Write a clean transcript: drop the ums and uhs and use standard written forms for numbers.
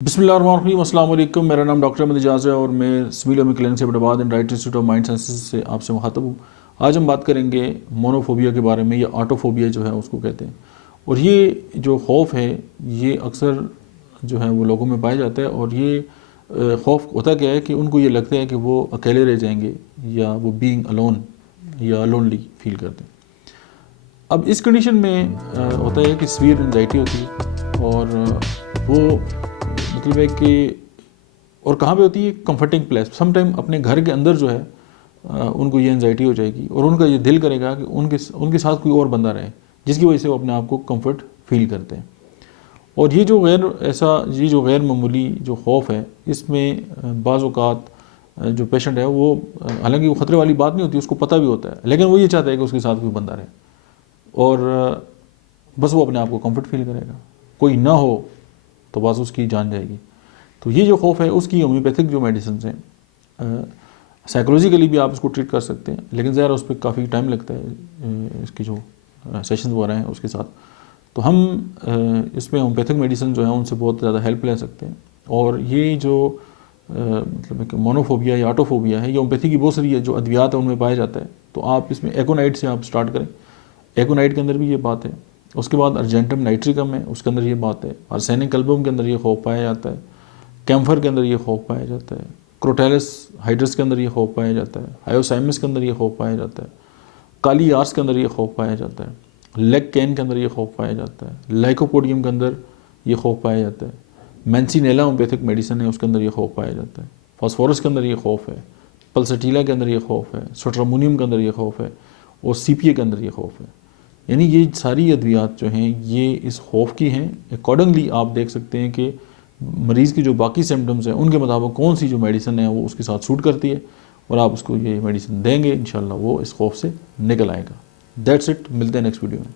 بسم اللہ الرحمن الرحیم، السلام علیکم۔ میرا نام ڈاکٹر احمد اجاز ہے اور میں سمیلیا clinics and right institute of mind sciences سے آپ سے مخاطب ہوں۔ آج ہم بات کریں گے مونوفوبیا کے بارے میں، یا آٹوفوبیا جو ہے اس کو کہتے ہیں۔ اور یہ جو خوف ہے یہ اکثر جو ہے وہ لوگوں میں پایا جاتا ہے، اور یہ خوف ہوتا کیا ہے کہ ان کو یہ لگتا ہے کہ وہ اکیلے رہ جائیں گے، یا وہ بینگ الون یا لونلی فیل کرتے ہیں۔ اب اس کنڈیشن میں ہوتا ہے کہ سیویئر انزائٹی ہوتی ہے، اور وہ مطلب ہے کہ اور کہاں پہ ہوتی ہے؟ Comforting place. سم ٹائم اپنے گھر کے اندر جو ہے ان کو یہ انزائٹی ہو جائے گی، اور ان کا یہ دل کرے گا کہ ان کے ساتھ کوئی اور بندہ رہے، جس کی وجہ سے وہ اپنے آپ کو کمفرٹ فیل کرتے ہیں۔ اور یہ جو غیر معمولی جو خوف ہے، اس میں بعض اوقات جو پیشنٹ ہے وہ حالانکہ وہ خطرے والی بات نہیں ہوتی، اس کو پتہ بھی ہوتا ہے، لیکن وہ یہ چاہتا ہے کہ اس کے ساتھ کوئی بندہ رہے، اور بس وہ اپنے آپ کو کمفرٹ فیل کرے گا۔ کوئی نہ ہو تو بس اس کی جان جائے گی۔ تو یہ جو خوف ہے اس کی ہومیوپیتھک جو میڈیسنز ہیں، سائیکولوجیکلی بھی آپ اس کو ٹریٹ کر سکتے ہیں، لیکن ظاہر اس پہ کافی ٹائم لگتا ہے، اس کی جو سیشنز وغیرہ ہیں اس کے ساتھ۔ تو ہم اس میں ہومیوپیتھک میڈیسن جو ہیں ان سے بہت زیادہ ہیلپ لے سکتے ہیں۔ اور یہ جو مطلب ہے کہ مونوفوبیا یا آٹوفوبیا ہے، یہ ہومیوپیتھی کی بہت ساری جو ادویات ہیں ان میں پایا جاتا ہے۔ تو آپ اس میں ایکونائٹ سے آپ سٹارٹ کریں، ایکونائٹ کے اندر بھی یہ بات ہے۔ اس کے بعد ارجنٹم نائٹریکم ہے، اس کے اندر یہ بات ہے۔ آرسینک البم کے اندر یہ خوف پایا جاتا ہے، کیمفر کے اندر یہ خوف پایا جاتا ہے، کروٹیلس ہائیڈرس کے اندر یہ خوف پایا جاتا ہے، ہائیوسائمس کے اندر یہ خوف پایا جاتا ہے، کالی آرس کے اندر یہ خوف پایا جاتا ہے، لیگ کین کے اندر یہ خوف پایا جاتا ہے، لائکوپوڈیم کے اندر یہ خوف پایا جاتا ہے، مینسینیلا ہومیوپیتھک میڈیسن ہے اس کے اندر یہ خوف پایا جاتا ہے، فاسفورس کے اندر یہ خوف ہے، پلسٹیلا کے اندر یہ خوف ہے، سٹرامونیم کے اندر یہ خوف ہے، اور سی پی اے کے اندر یہ خوف ہے۔ یعنی یہ ساری ادویات جو ہیں یہ اس خوف کی ہیں۔ اکارڈنگلی آپ دیکھ سکتے ہیں کہ مریض کی جو باقی سمٹمز ہیں ان کے مطابق کون سی جو میڈیسن ہے وہ اس کے ساتھ سوٹ کرتی ہے، اور آپ اس کو یہ میڈیسن دیں گے، انشاءاللہ وہ اس خوف سے نکل آئے گا۔ دیٹس اٹ، ملتے ہیں نیکسٹ ویڈیو میں۔